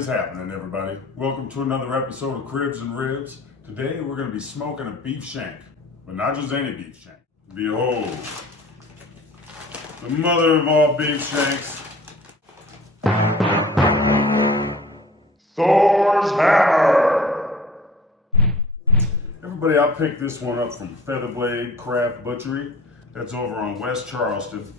is happening, everybody? Welcome to another episode of Cribs and Ribs. Today we're going to be smoking a beef shank, but not just any beef shank. Behold, the mother of all beef shanks, Thor's hammer. Everybody, I picked this one up from Featherblade Craft Butchery. That's over on West Charleston.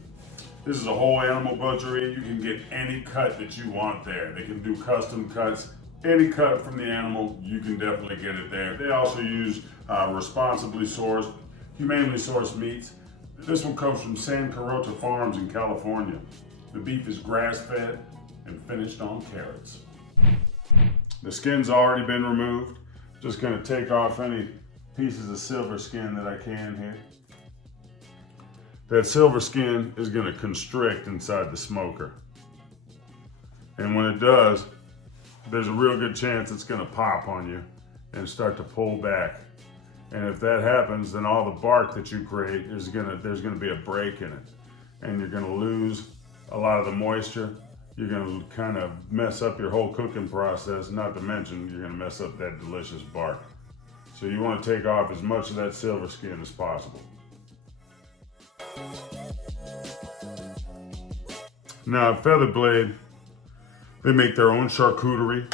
This is a whole animal butchery. You can get any cut that you want there. They can do custom cuts. Any cut from the animal, you can definitely get it there. They also use responsibly sourced, humanely sourced meats. This one comes from San Carota Farms in California. The beef is grass-fed and finished on carrots. The skin's already been removed. Just gonna take off any pieces of silver skin that I can here. That silver skin is going to constrict inside the smoker. And when it does, there's a real good chance it's going to pop on you and start to pull back. And if that happens, then all the bark that you create there's going to be a break in it. And you're going to lose a lot of the moisture. You're going to kind of mess up your whole cooking process, not to mention you're going to mess up that delicious bark. So you want to take off as much of that silver skin as possible. Now at Featherblade, they make their own charcuterie.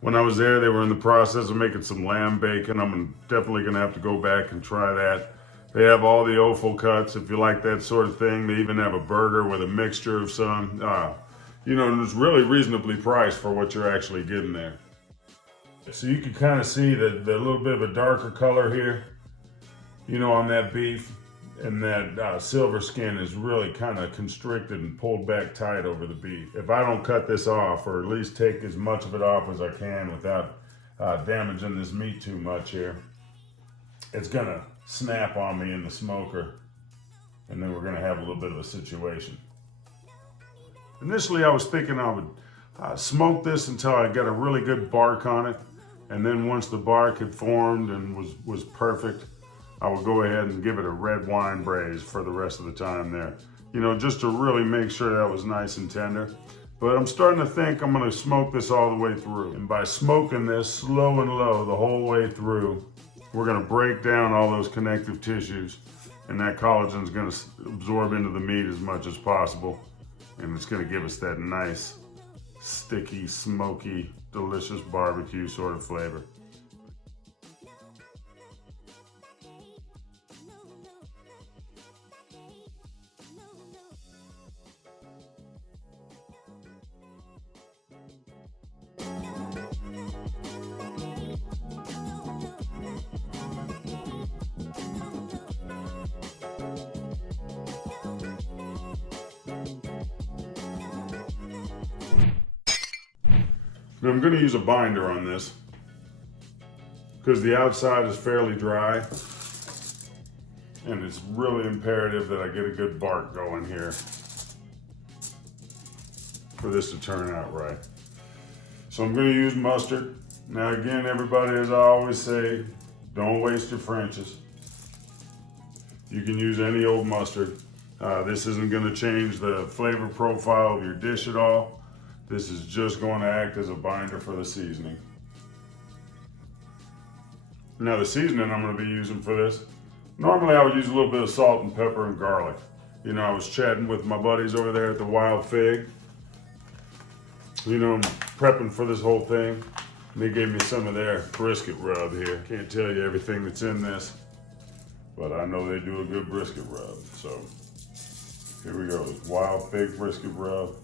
When I was there, they were in the process of making some lamb bacon. I'm definitely gonna have to go back and try that. They have all the offal cuts if you like that sort of thing. They even have a burger with a mixture of some. And it's really reasonably priced for what you're actually getting there. So you can kind of see the little bit of a darker color here, on that beef. And that silver skin is really kind of constricted and pulled back tight over the beef. If I don't cut this off, or at least take as much of it off as I can without damaging this meat too much here, it's gonna snap on me in the smoker, and then we're gonna have a little bit of a situation. Initially, I was thinking I would smoke this until I got a really good bark on it, and then once the bark had formed and was perfect, I will go ahead and give it a red wine braise for the rest of the time there. Just to really make sure that was nice and tender. But I'm starting to think I'm gonna smoke this all the way through. And by smoking this slow and low the whole way through, we're gonna break down all those connective tissues, and that collagen's gonna absorb into the meat as much as possible. And it's gonna give us that nice, sticky, smoky, delicious barbecue sort of flavor. Now I'm going to use a binder on this because the outside is fairly dry, and it's really imperative that I get a good bark going here for this to turn out right. So I'm going to use mustard. Now again, everybody, as I always say, don't waste your French's. You can use any old mustard. This isn't going to change the flavor profile of your dish at all. This is just going to act as a binder for the seasoning. Now the seasoning I'm going to be using for this, normally I would use a little bit of salt and pepper and garlic. I was chatting with my buddies over there at the Wild Fig. I'm prepping for this whole thing. And they gave me some of their brisket rub here. Can't tell you everything that's in this, but I know they do a good brisket rub. So here we go, this Wild Fig brisket rub.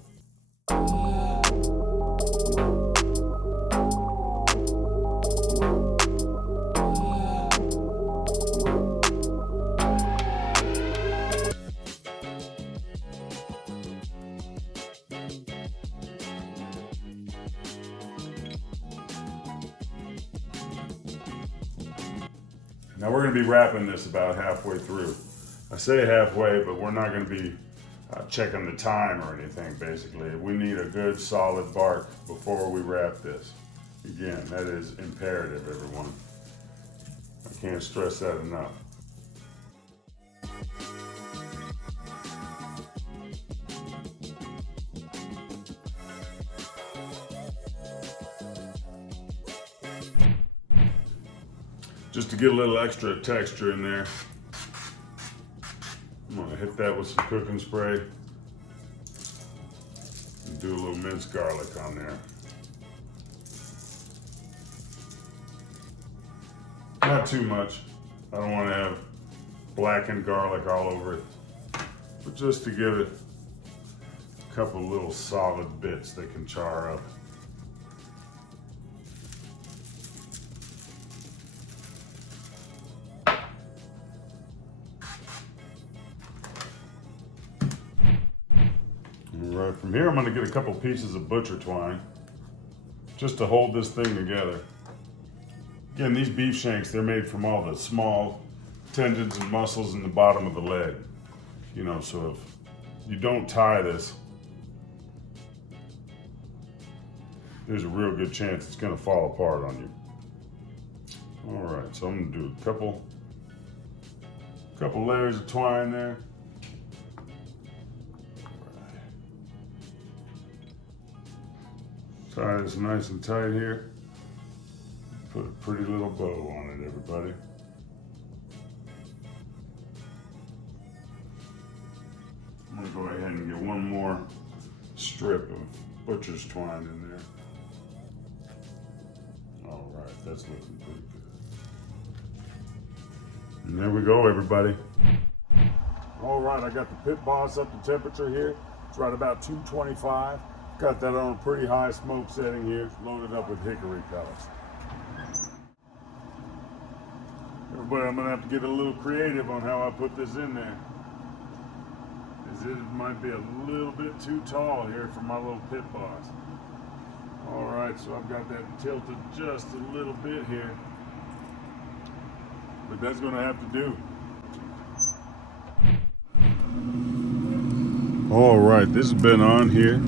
Now we're going to be wrapping this about halfway through. I say halfway, but we're not going to be checking the time or anything, basically. We need a good solid bark before we wrap this. Again, that is imperative, everyone. I can't stress that enough. just to get a little extra texture in there. I'm gonna hit that with some cooking spray and do a little minced garlic on there. Not too much. I don't want to have blackened garlic all over it, but just to give it a couple little solid bits that can char up. All right, from here I'm going to get a couple pieces of butcher twine just to hold this thing together. Again, these beef shanks, they're made from all the small tendons and muscles in the bottom of the leg. You know, so if you don't tie this, there's a real good chance it's gonna fall apart on you. All right, so I'm gonna do a couple layers of twine there. Tie this nice and tight here. Put a pretty little bow on it, everybody. I'm gonna go ahead and get one more strip of butcher's twine in there. All right, that's looking pretty good. And there we go, everybody. All right, I got the pit boss up to temperature here. It's right about 225. Got that on a pretty high smoke setting here. It's loaded up with hickory pellets. Everybody, I'm gonna have to get a little creative on how I put this in there, as it might be a little bit too tall here for my little pit boss. All right, so I've got that tilted just a little bit here, but that's gonna have to do. All right, this has been on here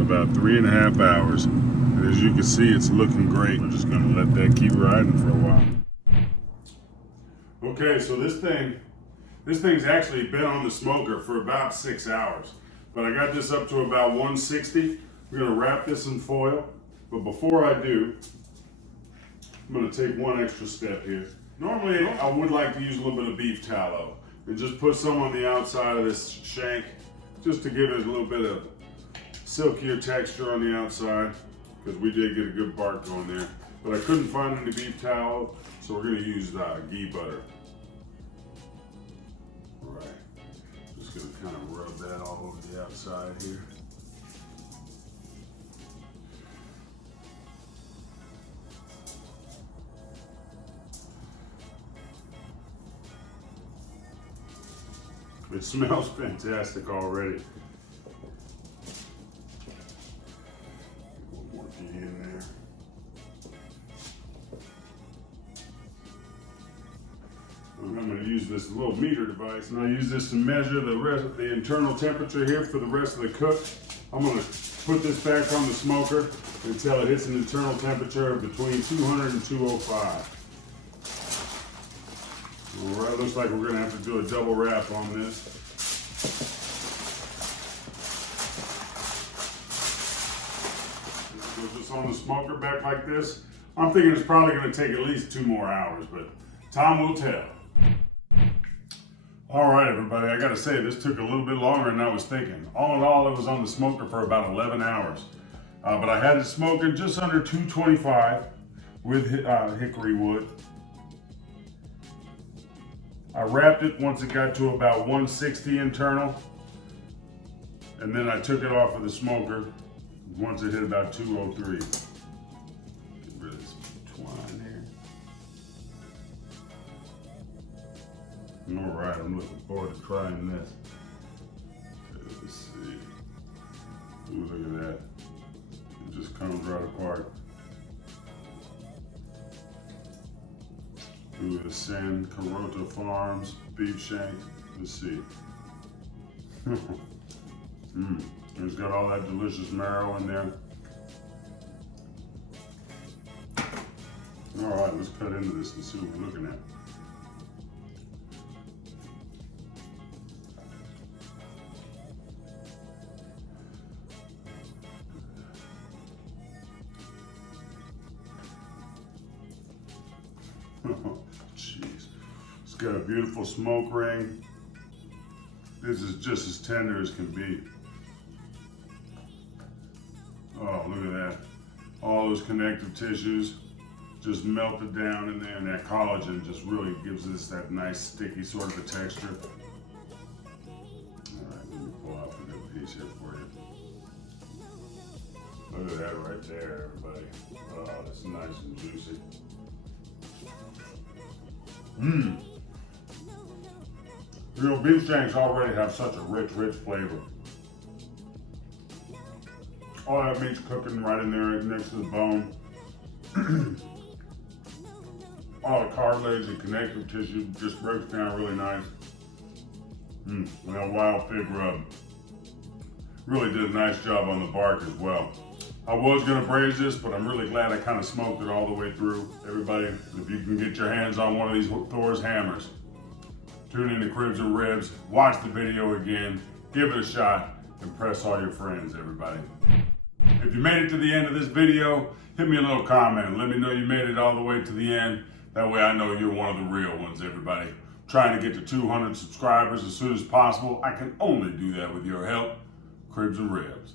about 3.5 hours, and as you can see, it's looking great. I'm just gonna let that keep riding for a while. Okay, so this thing's actually been on the smoker for about 6 hours, but I got this up to about 160. We're gonna wrap this in foil, but before I do, I'm gonna take one extra step here. Normally, I would like to use a little bit of beef tallow and just put some on the outside of this shank, just to give it a little bit of silkier texture on the outside, because we did get a good bark going there. But I couldn't find any beef tallow, so we're gonna use ghee butter. All right, just gonna kind of rub that all over the outside here. It smells fantastic already. One more ghee in there. I'm going to use this little meter device, and I use this to measure the internal temperature here for the rest of the cook. I'm going to put this back on the smoker until it hits an internal temperature of between 200 and 205. All right, looks like we're going to have to do a double wrap on this. Put this on the smoker back like this. I'm thinking it's probably going to take at least 2 more hours, but time will tell. All right, everybody, I got to say, this took a little bit longer than I was thinking. All in all, it was on the smoker for about 11 hours. But I had it smoking just under 225 with hickory wood. I wrapped it once it got to about 160 internal, and then I took it off of the smoker once it hit about 203. Get rid of this twine here. All right, I'm looking forward to trying this. Let's see. Ooh, look at that. It just comes right apart. Ooh, the San Carota Farms beef shank. Let's see. It's got all that delicious marrow in there. All right, let's cut into this and see what we're looking at. Jeez. It's got a beautiful smoke ring. This is just as tender as can be. Oh, look at that. All those connective tissues just melted down in there, and that collagen just really gives this that nice sticky sort of a texture. All right, let me pull out a good piece here for you. Look at that right there, everybody. Oh, that's nice and juicy. Mmm. You know, beef shanks already have such a rich flavor. All that meat's cooking right in there next to the bone. All the cartilage and connective tissue just breaks down really nice. And that wild fig rub really did a nice job on the bark as well. I was gonna braise this, but I'm really glad I kind of smoked it all the way through. Everybody, if you can get your hands on one of these Thor's hammers, tune into Cribs and Ribs, watch the video again, give it a shot, impress all your friends, everybody. If you made it to the end of this video, hit me a little comment and let me know you made it all the way to the end. That way I know you're one of the real ones, everybody. Trying to get to 200 subscribers as soon as possible. I can only do that with your help. Cribs and Ribs.